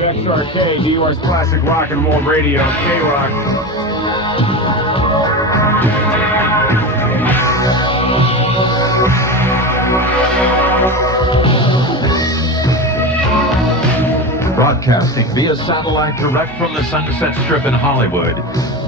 WXRK, New York's classic rock and roll radio, K-Rock. Broadcasting via satellite direct from the Sunset Strip in Hollywood.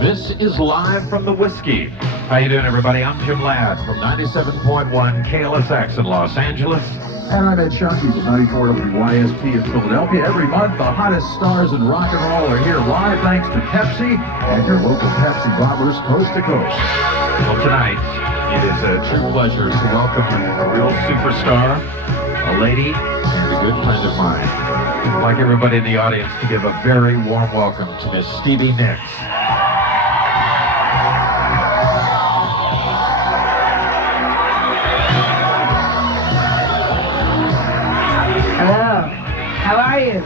This is Live from the Whiskey. How you doing, everybody? I'm Jim Ladd from 97.1 KLSX in Los Angeles. And I'm Ed Shunkey from 94 WYSP in Philadelphia. Every month, the hottest stars in rock and roll are here live thanks to Pepsi and your local Pepsi bottlers coast to coast. Well, tonight, it is a true pleasure to welcome a real superstar, a lady, and a good friend of mine. I'd like everybody in the audience to give a very warm welcome to Miss Stevie Nicks. Hello. How are you?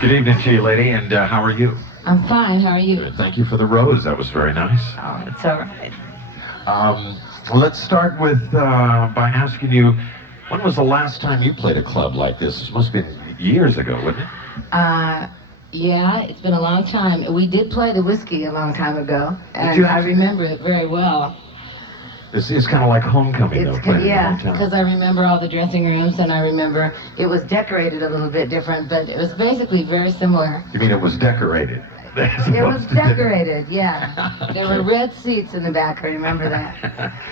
Good evening to you, lady, and how are you? I'm fine. How are you? Good. Thank you for the rose. That was very nice. Oh, it's all right. Let's start with by asking you, when was the last time you played a club like this? This must have been years ago, wouldn't it? Yeah, it's been a long time. We did play the Whiskey a long time ago, and I remember it very well. It's kind of like homecoming, though. Yeah, because I remember all the dressing rooms, and I remember it was decorated a little bit different, but it was basically very similar. You mean it was decorated? It was decorated, yeah. There were red seats in the back, I remember that.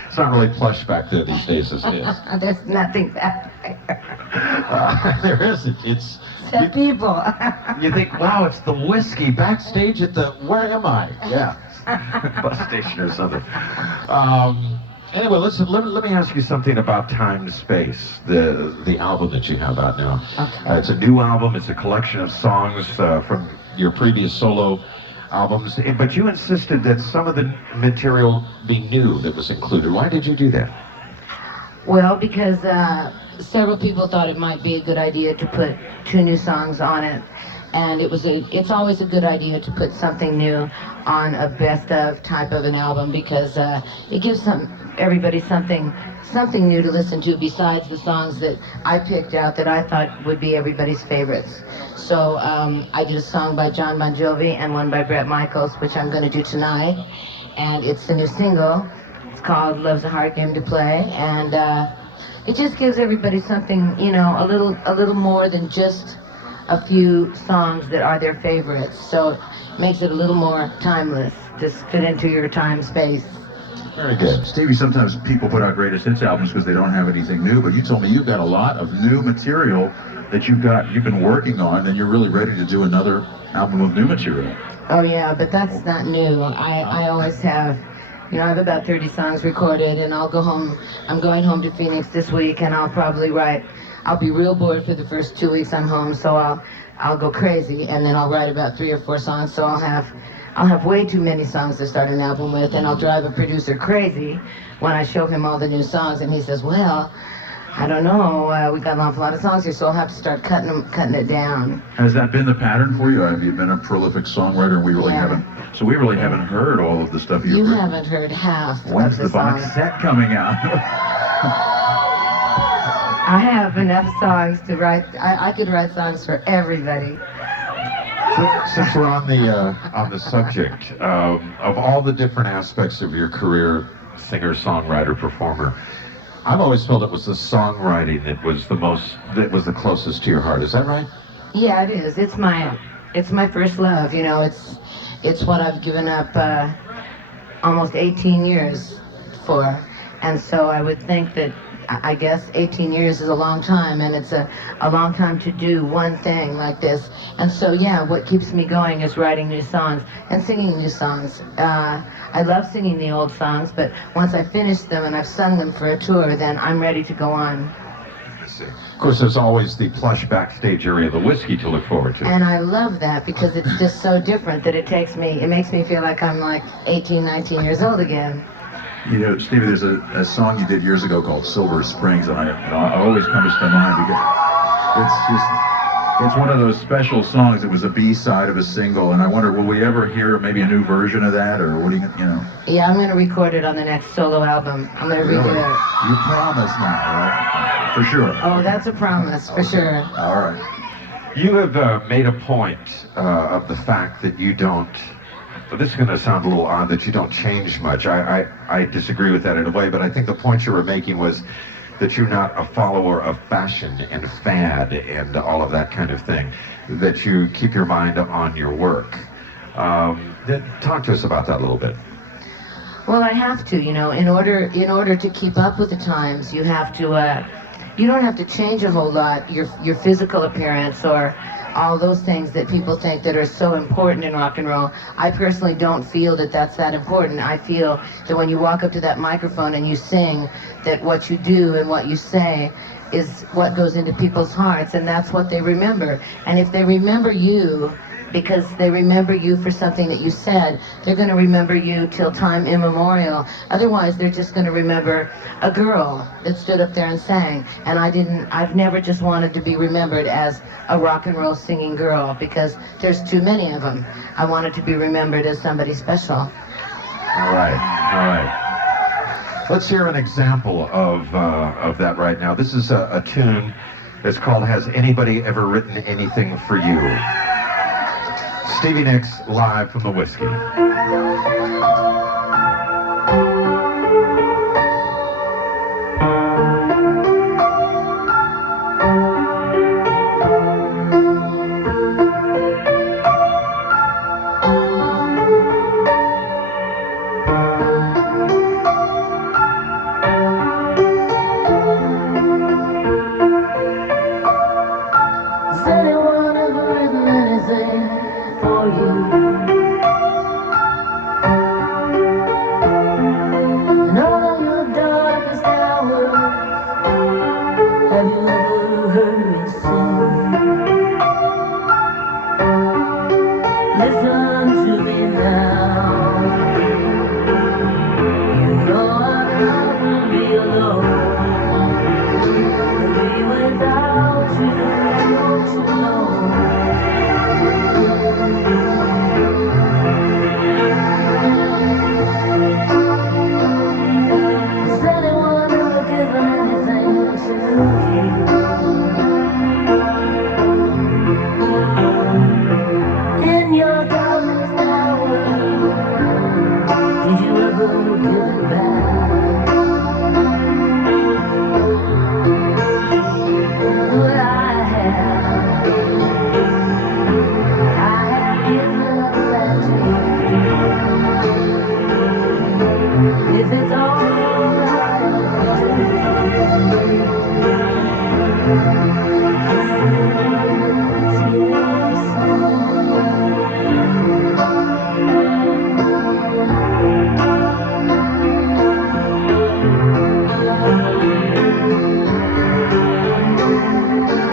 It's not really plush back there these days, is it? There's nothing back there. There isn't. It's people. You think, wow, it's the Whiskey backstage at the, where am I? Yeah. Bus station or something. Anyway, listen, let me ask you something about TimeSpace, the album that you have out now. Okay. It's a new album. It's a collection of songs from your previous solo albums, but you insisted that some of the material be new that was included. Why did you do that? Well, because several people thought it might be a good idea to put 2 new songs on it. And it's always a good idea to put something new on a best of type of an album, because it gives everybody something new to listen to besides the songs that I picked out that I thought would be everybody's favorites. So I did a song by John Bon Jovi and one by Bret Michaels, which I'm going to do tonight. And it's a new single. It's called Love's a Hard Game to Play. And it just gives everybody something, you know, a little more than just a few songs that are their favorites. So it makes it a little more timeless, just fit into your time space. Very good. Stevie, sometimes people put out greatest hits albums because they don't have anything new, but you told me you've got a lot of new material that you've been working on, and you're really ready to do another album of new material. Oh yeah, but that's not new. I always have, you know, I have about 30 songs recorded, and I'll go home. I'm going home to Phoenix this week, and I'll probably write. I'll be real bored for the first 2 weeks I'm home, so I'll go crazy, and then I'll write about 3 or 4 songs. So I'll have way too many songs to start an album with, and I'll drive a producer crazy when I show him all the new songs, and he says, "Well, I don't know, we got an awful lot of songs here, so I'll have to start cutting it down." Has that been the pattern for you? Have you been a prolific songwriter, and we really haven't heard all of the stuff you've written? You haven't heard half When's of the box songs. set coming out? I have enough songs to write. I could write songs for everybody. Since we're on the subject of all the different aspects of your career, singer, songwriter, performer, I've always felt it was the songwriting that was the closest to your heart. Is that right? Yeah, it is. It's my first love. You know, it's what I've given up almost 18 years for, and so I would think that. I guess 18 years is a long time, and it's a long time to do one thing like this. And so, yeah, what keeps me going is writing new songs and singing new songs. I love singing the old songs, but once I finish them and I've sung them for a tour, then I'm ready to go on. I see. Of course, there's always the plush backstage area of the Whiskey to look forward to. And I love that because it's just so different that it makes me feel like I'm like 18, 19 years old again. You know, Stevie, there's a song you did years ago called Silver Springs, and it always comes to mind because it's just It's one of those special songs. It was a B-side of a single, and I wonder, will we ever hear maybe a new version of that, or what do you know? Yeah, I'm going to record it on the next solo album. I'm going to redo it. You promise now, right? For sure. Oh, that's a promise, for sure. All right. You have made a point of the fact that you don't, well, this is going to sound a little odd, that you don't change much. I disagree with that in a way, but I think the point you were making was that you're not a follower of fashion and fad and all of that kind of thing, that you keep your mind on your work. Talk to us about that a little bit. Well, I have to, you know, in order to keep up with the times, you have to, you don't have to change a whole lot, your physical appearance or all those things that people think that are so important in rock and roll. I personally don't feel that that's that important. I feel that when you walk up to that microphone and you sing, that what you do and what you say is what goes into people's hearts, and that's what they remember. And if they remember you because they remember you for something that you said, they're going to remember you till time immemorial. Otherwise, they're just going to remember a girl that stood up there and sang. And I've never just wanted to be remembered as a rock and roll singing girl, because there's too many of them. I wanted to be remembered as somebody special. All right. Let's hear an example of that right now. This is a tune that's called "Has Anybody Ever Written Anything for You?" Stevie Nicks, live from the Whiskey. Has anyone ever written anything for you? In all your darkest hours, have you ever heard me sing? Listen to me now. You know I'm not gonna be alone. Be without you, don't you know? Has anyone ever given anything to you? In your darkest hour, did you ever give it back? Well, I have given that to you. If it's all right with you.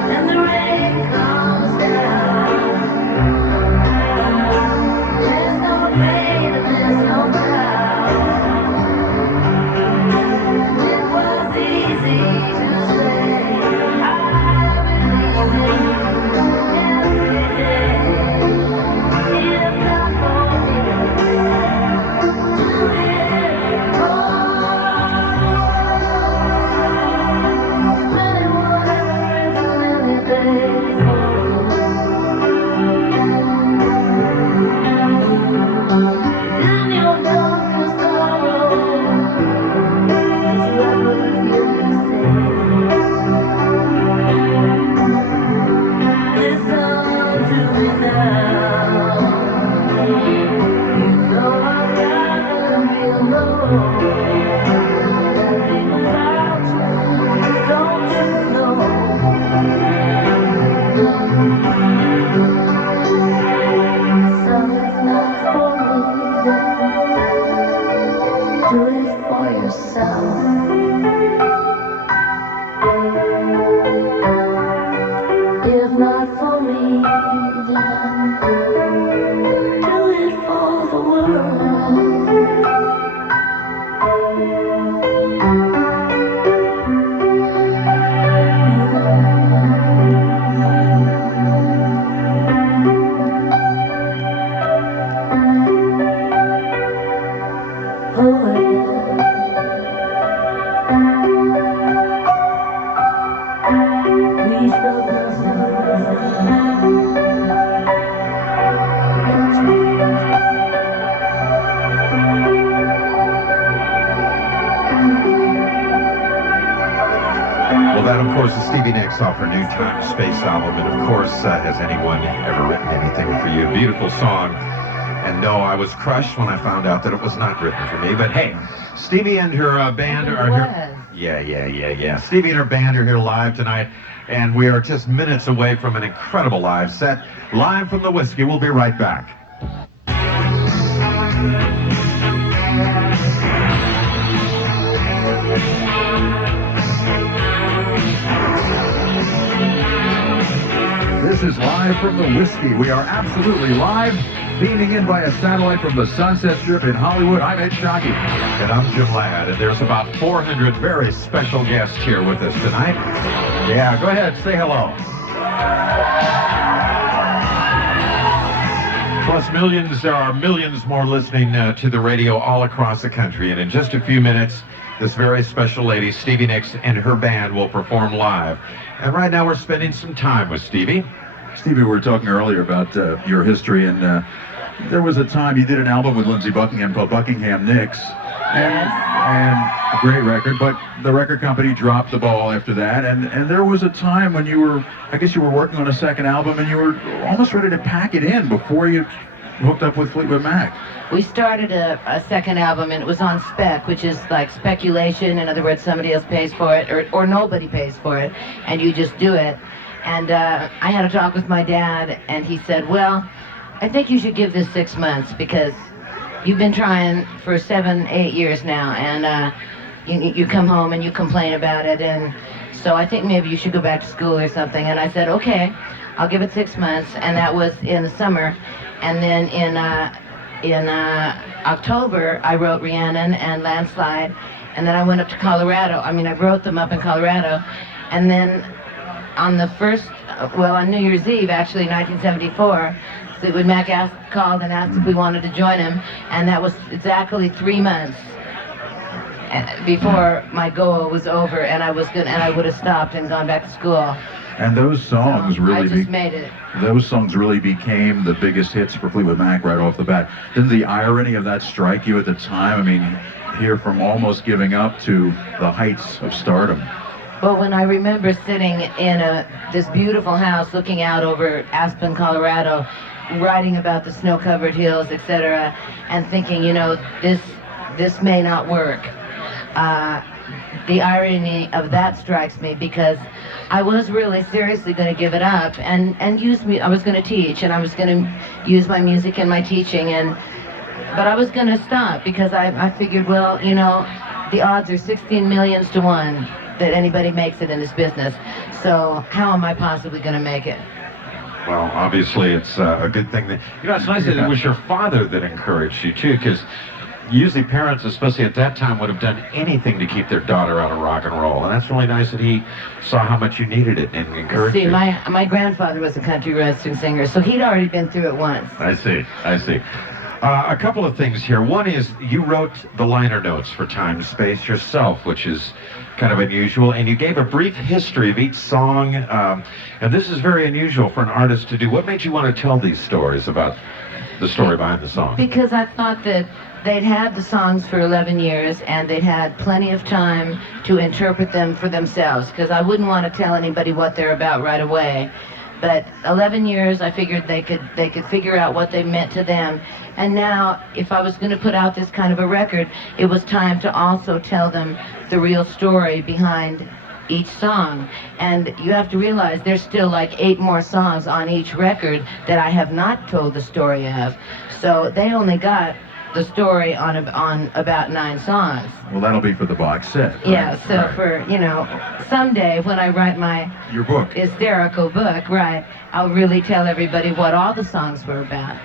And the rain comes down. There's no pain and there's no doubt. It was easy to say I believe in you every day. If not for me, do it for anyone ever written anything for you? In your darkest sorrow, did you ever hear me say, listen to me now? You know I'd rather be alone than be without you, don't you know? So it's not for me, do it for yourself. If not for me, then do it for the world. course, is Stevie Nicks off her new TimeSpace album, and of course, has anyone ever written anything for you? Beautiful song. And no, I was crushed when I found out that it was not written for me. But hey, Stevie and her band are here. Yeah. Stevie and her band are here live tonight, and we are just minutes away from an incredible live set. Live from the Whiskey. We'll be right back. This is live from the Whiskey. We are absolutely live, beaming in by a satellite from the Sunset Strip in Hollywood. I'm Ed Shockey. And I'm Jim Ladd, and there's about 400 very special guests here with us tonight. Yeah, go ahead, say hello. Plus millions, there are millions more listening to the radio all across the country. And in just a few minutes, this very special lady, Stevie Nicks, and her band will perform live. And right now we're spending some time with Stevie. Stevie, we were talking earlier about your history, and there was a time you did an album with Lindsey Buckingham called Buckingham Nicks, and a great record, but the record company dropped the ball after that, and there was a time when you were, I guess you were working on a second album, and you were almost ready to pack it in before you hooked up with Fleetwood Mac. We started a second album, and it was on spec, which is like speculation. In other words, somebody else pays for it, or nobody pays for it, and you just do it. And I had a talk with my dad, and he said, well, I think you should give this 6 months, because you've been trying for 7, 8 years now, and you come home and you complain about it, and so I think maybe you should go back to school or something. And I said, okay, I'll give it 6 months, and that was in the summer. And then in October, I wrote Rhiannon and Landslide, and then I went up to Colorado. I mean, I wrote them up in Colorado, and then on New Year's Eve, actually, 1974, Fleetwood Mac called and asked if we wanted to join him, and that was exactly 3 months before my goal was over, and I would have stopped and gone back to school. And those songs Those songs really became the biggest hits for Fleetwood Mac right off the bat. Didn't the irony of that strike you at the time? I mean, here from almost giving up to the heights of stardom. Well, when I remember sitting in this beautiful house looking out over Aspen, Colorado, writing about the snow-covered hills, etc., and thinking, you know, this may not work. The irony of that strikes me, because I was really seriously going to give it up and I was going to teach, and I was going to use my music in my teaching, but I was going to stop, because I figured, well, you know, the odds are 16 millions to 1 that anybody makes it in this business, so how am I possibly going to make it? Well, obviously it's a good thing that, you know, it's nice that it was your father that encouraged you too, because usually parents, especially at that time, would have done anything to keep their daughter out of rock and roll, and that's really nice that he saw how much you needed it and encouraged you. See, my grandfather was a country western singer, so he'd already been through it once. I see. A couple of things here. One is you wrote the liner notes for TimeSpace yourself, which is kind of unusual, and you gave a brief history of each song, and this is very unusual for an artist to do. What made you want to tell these stories about the story behind the song? Because I thought that they'd had the songs for 11 years, and they'd had plenty of time to interpret them for themselves, because I wouldn't want to tell anybody what they're about right away. But 11 years, I figured they could figure out what they meant to them. And now, if I was going to put out this kind of a record, it was time to also tell them the real story behind each song. And you have to realize there's still like 8 more songs on each record that I have not told the story of. So they only got the story on about 9 songs. Well, that'll be for the box set. Right? Yeah, so right. For, you know, someday when I write your book, hysterical book, right, I'll really tell everybody what all the songs were about.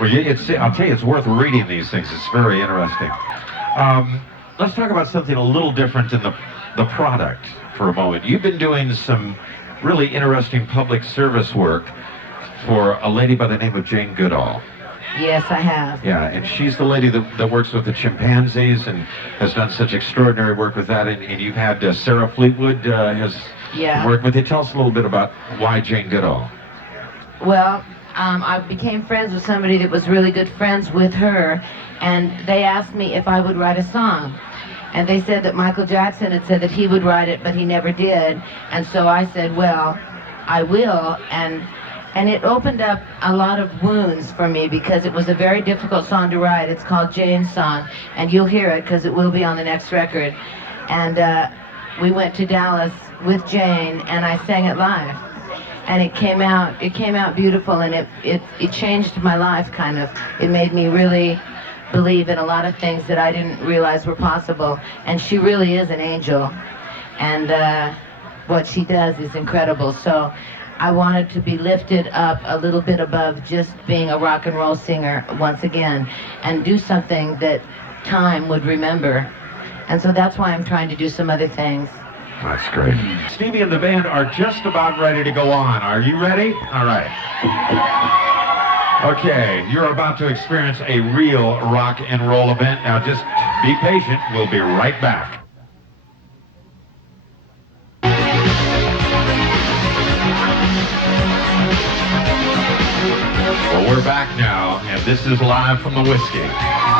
Well, I'll tell you, it's worth reading these things. It's very interesting. Let's talk about something a little different in the product for a moment. You've been doing some really interesting public service work for a lady by the name of Jane Goodall. Yes, I have. Yeah, and she's the lady that works with the chimpanzees and has done such extraordinary work with that. And you've had Sarah Fleetwood has worked with you. Tell us a little bit about why Jane Goodall. Well, I became friends with somebody that was really good friends with her, and they asked me if I would write a song. And they said that Michael Jackson had said that he would write it, but he never did. And so I said, well, I will. And it opened up a lot of wounds for me because it was a very difficult song to write. It's called Jane's Song, and you'll hear it because it will be on the next record. And we went to Dallas with Jane, and I sang it live. And it came out beautiful, and it changed my life, kind of. It made me really believe in a lot of things that I didn't realize were possible. And she really is an angel, and what she does is incredible. So I wanted to be lifted up a little bit above just being a rock and roll singer once again, and do something that time would remember. And so that's why I'm trying to do some other things. That's great. Stevie and the band are just about ready to go on. Are you ready? All right. Okay, you're about to experience a real rock and roll event. Now just be patient. We'll be right back. Well, we're back now, and this is live from the Whiskey.